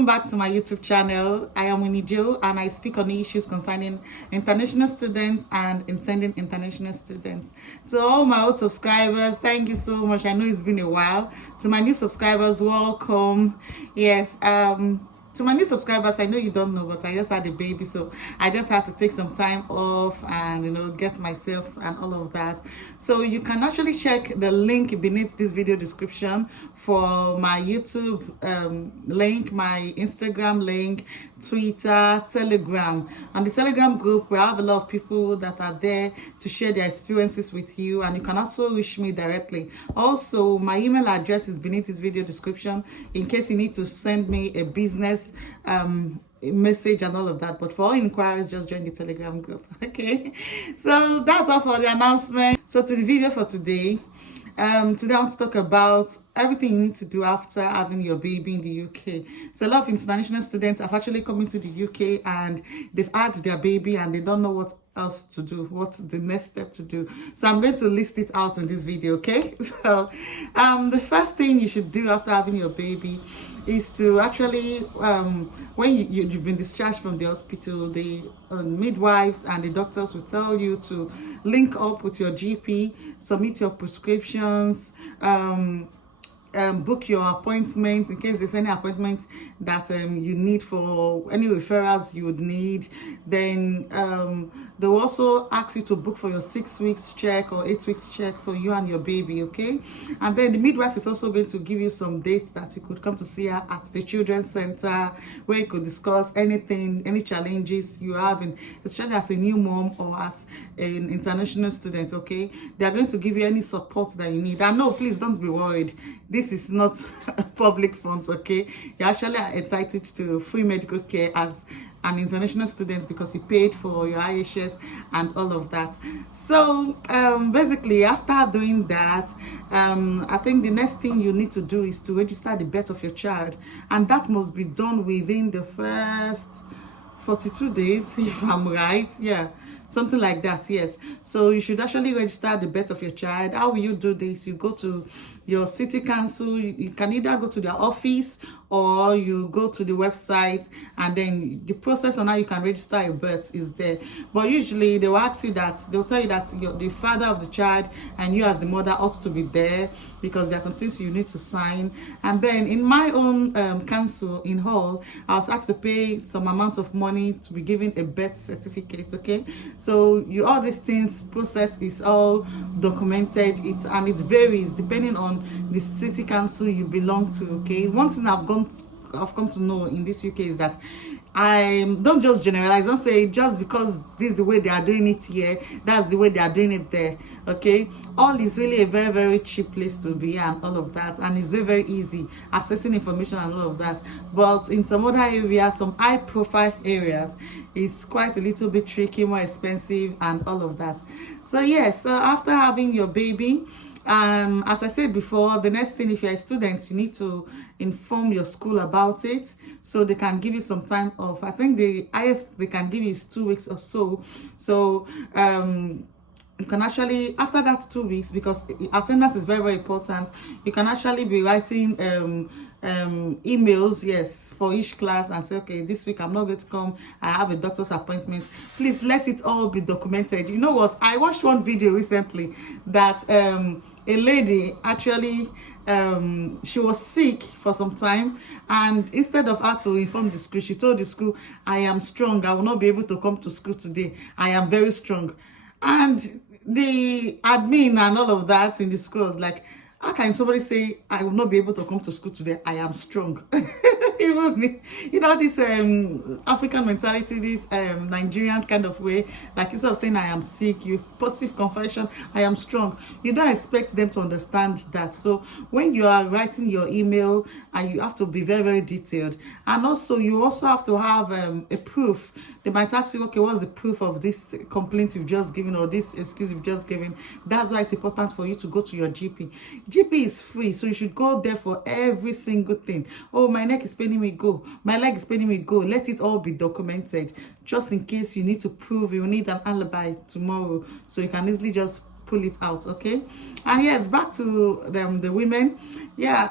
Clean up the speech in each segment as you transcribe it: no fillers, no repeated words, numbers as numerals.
Welcome back to my YouTube channel. I am Winnie Jo and I speak on the issues concerning international students and intending international students. To all my old subscribers, thank you so much. I know it's been a while. To my new subscribers, welcome. Yes, to my new subscribers, I know you don't know, but I just had a baby, so I just had to take some time off and get myself and all of that. So you can actually check the link beneath this video description for my YouTube link, my Instagram link, Twitter, Telegram. And the Telegram group, we have a lot of people that are there to share their experiences with you, and you can also reach me directly. Also, my email address is beneath this video description in case you need to send me a business message and all of that. But for all inquiries, just join the Telegram group. Okay, so that's all for the announcement. So to the video for today. Today I want to talk about everything you need to do after having your baby in the UK. So a lot of international students have actually come into the UK and they've had their baby and they don't know what else to do, what the next step to do. So I'm going to list it out in this video, okay? So the first thing you should do after having your baby is to actually, when you've been discharged from the hospital, the midwives and the doctors will tell you to link up with your GP, submit your prescriptions, book your appointments in case there's any appointments that you need, for any referrals you would need. Then they will also ask you to book for your 6 weeks check or 8 weeks check for you and your baby, okay? And then the midwife is also going to give you some dates that you could come to see her at the children's center, where you could discuss anything, any challenges you have, especially as a new mom or as an international student, okay? They are going to give you any support that you need. And no, please don't be worried. This is not public funds, okay? You actually are entitled to free medical care as an international student because you paid for your IHS and all of that. So basically, after doing that, I think the next thing you need to do is to register the birth of your child, and that must be done within the first 42 days, if I'm right. Yeah, something like that. Yes, so you should actually register the birth of your child. How will you do this? You go to your city council. You can either go to their office or you go to the website, and then the process on how you can register a birth is there. But usually they will ask you that, they'll tell you that the father of the child and you as the mother ought to be there, because there are some things you need to sign. And then in my own council in Hull, I was asked to pay some amount of money to be given a birth certificate, okay? So all these things, process is all documented, and it varies depending on the city council you belong to, okay? One thing I've come to know in this UK is that I don't just generalize. Don't say just because this is the way they are doing it here, that's the way they are doing it there, okay? All is really a very, very cheap place to be and all of that, and it's very, very easy accessing information and all of that. But in some other areas, some high profile areas, it's quite a little bit tricky, more expensive and all of that. So yes, so after having your baby, as I said before, the next thing, if you're a student, you need to inform your school about it so they can give you some time off. I think the highest they can give you is 2 weeks or so. So you can actually, after that 2 weeks, because attendance is very, very important, you can actually be writing emails, yes, for each class, and say, okay, this week I'm not going to come, I have a doctor's appointment. Please let it all be documented. You know what, I watched one video recently that a lady actually she was sick for some time, and instead of her to inform the school, she told the school, I am strong, I will not be able to come to school today, I am very strong. And the admin and all of that in the school was like, how can somebody say, I will not be able to come to school today, I am strong? Even me, this African mentality, this Nigerian kind of way, like instead of saying I am sick, you positive confession, I am strong. You don't expect them to understand that. So when you are writing your email, and you have to be very, very detailed, and also you also have to have a proof. They might ask you, okay, what's the proof of this complaint you've just given or this excuse you've just given? That's why it's important for you to go to your GP. GP is free, so you should go there for every single thing. Oh, my neck is paining me, go. My leg is paining me, go. Let it all be documented, just in case you need to prove, you need an alibi tomorrow, so you can easily just pull it out. Okay. And yes, back to the women. Yeah,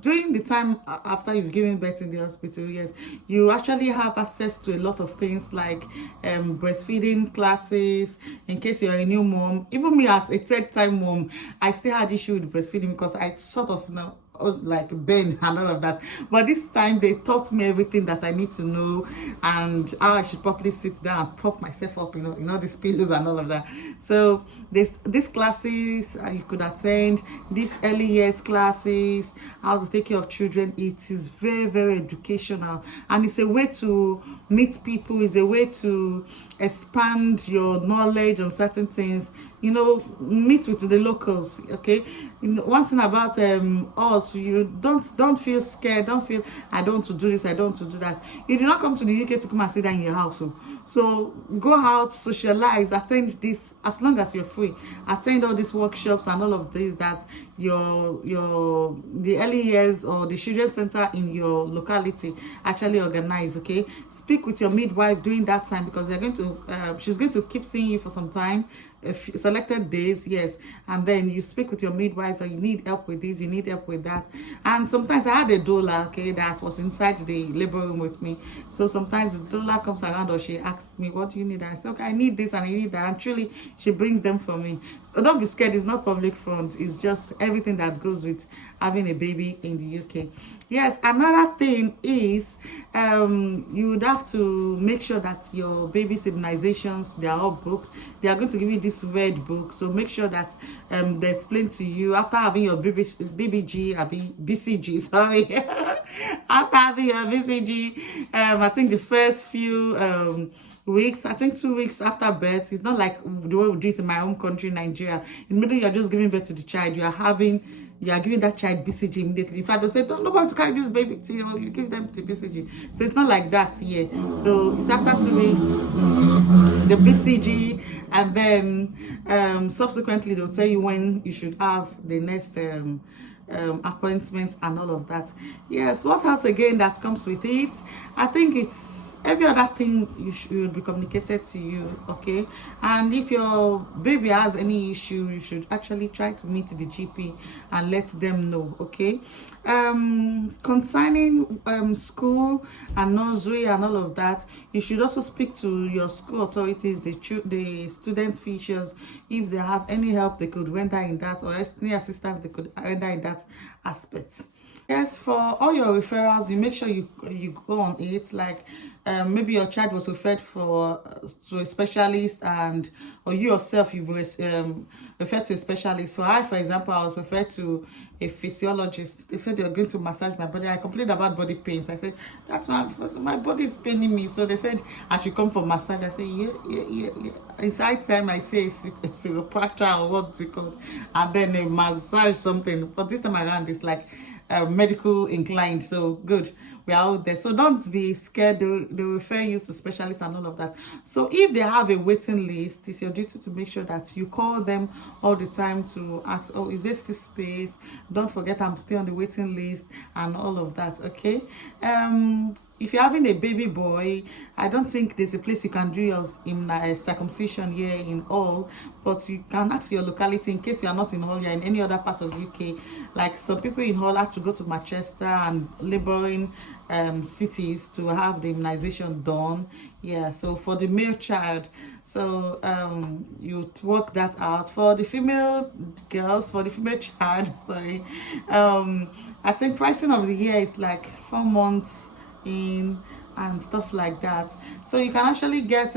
during the time after you've given birth in the hospital, yes, you actually have access to a lot of things like breastfeeding classes in case you're a new mom. Even me as a third time mom, I still had issue with breastfeeding because I sort of know like bend and all of that, but this time they taught me everything that I need to know and how I should properly sit down and prop myself up, all these pillows and all of that. So these classes you could attend, these early years classes, how to take care of children. It is very, very educational, and it's a way to meet people, it's a way to expand your knowledge on certain things, meet with the locals. Okay, one thing about us, you don't feel scared, don't feel I don't want to do this, I don't want to do that. You did not come to the UK to come and sit down in your house. So go out, socialize, attend this as long as you're free. Attend all these workshops and all of this that the early years or the children's center in your locality actually organize. Okay, speak with your midwife during that time, because they're going to she's going to keep seeing you for some time, selected days. Yes, and then you speak with your midwife that you need help with this, you need help with that. And sometimes I had a doula, okay, that was inside the labor room with me. So sometimes the doula comes around or she asks me, what do you need? And I say, okay, I need this and I need that, and truly she brings them for me. So don't be scared, it's not public front, it's just everything that goes with having a baby in the UK. Yes, another thing is you would have to make sure that your baby's immunizations, they are all booked. They are going to give you this red book, so make sure that they explain to you after having your BCG, sorry. After having your BCG, I think the first few weeks, I think 2 weeks after birth, it's not like the way we do it in my own country, Nigeria. Immediately you're just giving birth to the child, you are giving that child BCG immediately. In fact, they'll say, don't nobody to carry this baby till you give them the BCG. So it's not like that here. So it's after 2 weeks, the BCG, and then subsequently they'll tell you when you should have the next appointments and all of that. Yes, what else again that comes with it? I think it's every other thing should be communicated to you. Okay, and if your baby has any issue, you should actually try to meet the GP and let them know. Okay, concerning school and nursery and all of that, you should also speak to your school authorities, the student officials, if they have any help they could render in that, or any assistance they could render in that aspect. Yes, for all your referrals, you make sure you go on it. Like maybe your child was referred to a specialist, or you yourself you referred to a specialist. So I, for example, I was referred to a physiologist. They said they're going to massage my body. I complained about body pains. I said that's why my body is paining me. So they said I should come for massage. I said yeah. Inside time I say it's chiropractor or what's it called, and then they massage something. But this time around it's like medical inclined. So good, we are out there. So don't be scared. They refer you to specialists and all of that. So if they have a waiting list, it's your duty to make sure that you call them all the time to ask, oh, is there still space? Don't forget I'm still on the waiting list and all of that. Okay, if you're having a baby boy, I don't think there's a place you can do your circumcision here in Hull, but you can ask your locality in case you are not in Hull, you're in any other part of the UK. Like some people in Hull have to go to Manchester and labouring cities to have the immunization done. Yeah, so for the male child, so you work that out. For the female girls, for the female child, sorry, I think pricing of the year is like 4 months in and stuff like that. So you can actually get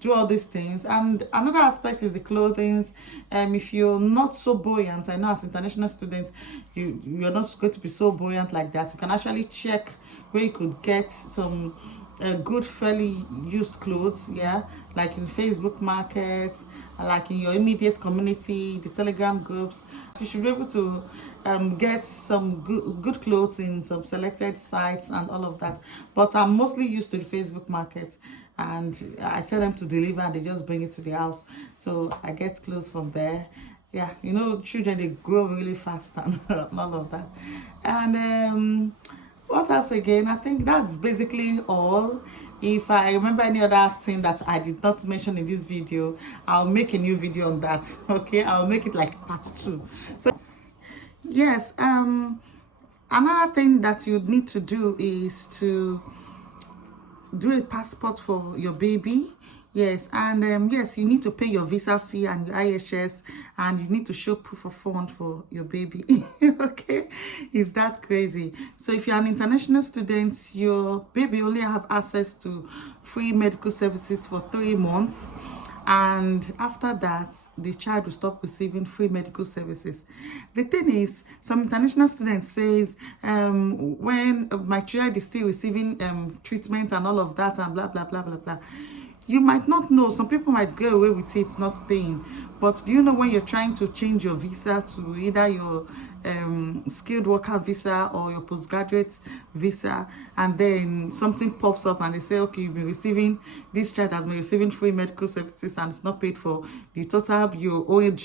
do all these things. And another aspect is the clothing. If you're not so buoyant, I know as international students you're not going to be so buoyant like that, you can actually check where you could get some good fairly used clothes, yeah, like in Facebook markets, like in your immediate community, the Telegram groups. You should be able to get some good clothes in some selected sites and all of that. But I'm mostly used to the Facebook market, and I tell them to deliver and they just bring it to the house. So I get clothes from there. Yeah, children, they grow really fast and all of that. And what else again? I think that's basically all. If I remember any other thing that I did not mention in this video, I'll make a new video on that. Okay, I'll make it like part 2. So yes, another thing that you need to do is to do a passport for your baby. Yes, and yes, you need to pay your visa fee and your IHS, and you need to show proof of fund for your baby. Okay, is that crazy? So if you're an international student, your baby only have access to free medical services for 3 months, and after that the child will stop receiving free medical services. The thing is, some international students says when my child is still receiving treatment and all of that and blah blah blah blah blah, you might not know. Some people might go away with it not paying, but do you know when you're trying to change your visa to either your skilled worker visa or your postgraduate visa, and then something pops up and they say, okay, you've been receiving, this child has been receiving free medical services and it's not paid for, the total you owed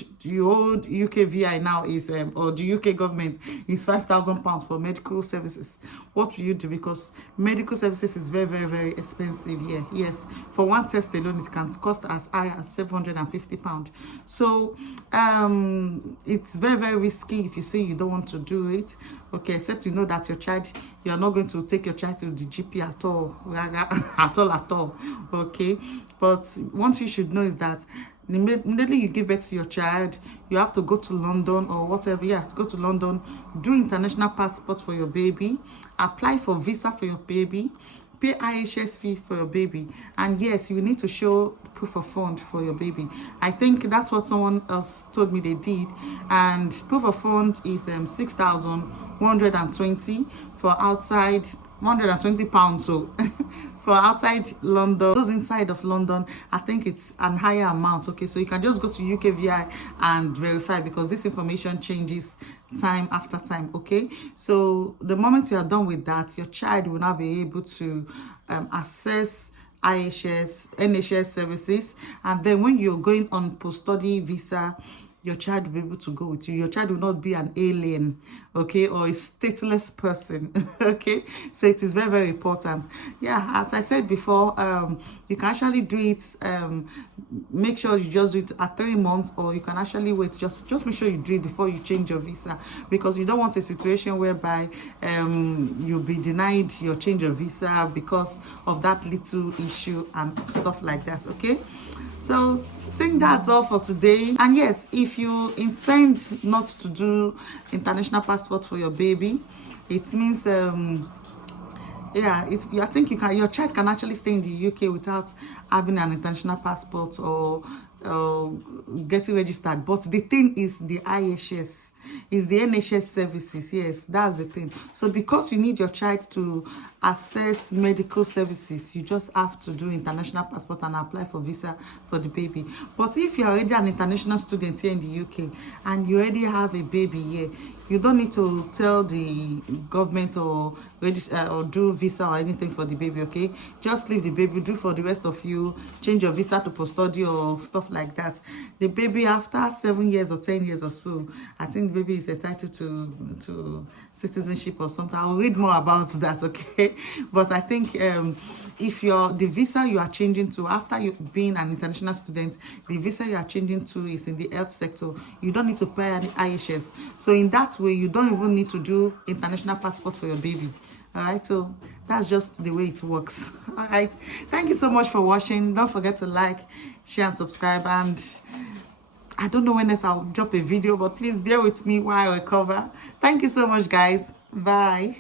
UK VI now is or the UK government is £5,000 for medical services. What will you do? Because medical services is very, very, very expensive here. Yes, for one test alone it can cost as high as £750. So it's very, very risky if you say you don't want to do it, okay, except you know that your child, you're not going to take your child to the GP at all, at all, okay. But what you should know is that immediately you give birth to your child, you have to go to London or whatever. Yeah, go to London, do international passport for your baby, apply for visa for your baby, pay IHS fee for your baby, and yes, you need to show proof of fund for your baby. I think that's what someone else told me they did, and proof of fund is 6,120 for outside, £120. So for outside London, those inside of London, I think it's an higher amount. Okay, so you can just go to UKVI and verify, because this information changes time after time. Okay, so the moment you are done with that, your child will now be able to access IHS, NHS services, and then when you're going on post-study visa, your child will be able to go with you. Your child will not be an alien, okay, or a stateless person. Okay, so it is very, very important. Yeah, as I said before, you can actually do it, make sure you just do it at 3 months, or you can actually wait. Just make sure you do it before you change your visa, because you don't want a situation whereby you'll be denied your change of visa because of that little issue and stuff like that. Okay, so I think that's all for today. And yes, if you intend not to do international passport for your baby, it means yeah, I think your child can actually stay in the UK without having an international passport or getting registered. But the thing is the IHS, is the NHS services. Yes, that's the thing. So because you need your child to access medical services, you just have to do international passport and apply for visa for the baby. But if you're already an international student here in the UK and you already have a baby here, you don't need to tell the government or register or do visa or anything for the baby. Okay, just leave the baby, do for the rest of you, change your visa to post-study or stuff like that. The baby, after 7 years or 10 years or so, I think the baby is entitled to citizenship or something. I'll read more about that. Okay, but I think if the visa you are changing to after you being an international student, the visa you are changing to is in the health sector, you don't need to pay any IHS. So in that way, you don't even need to do international passport for your baby. All right, so that's just the way it works. All right, thank you so much for watching. Don't forget to like, share and subscribe, and I don't know when else I'll drop a video, but please bear with me while I recover. Thank you so much, guys. Bye.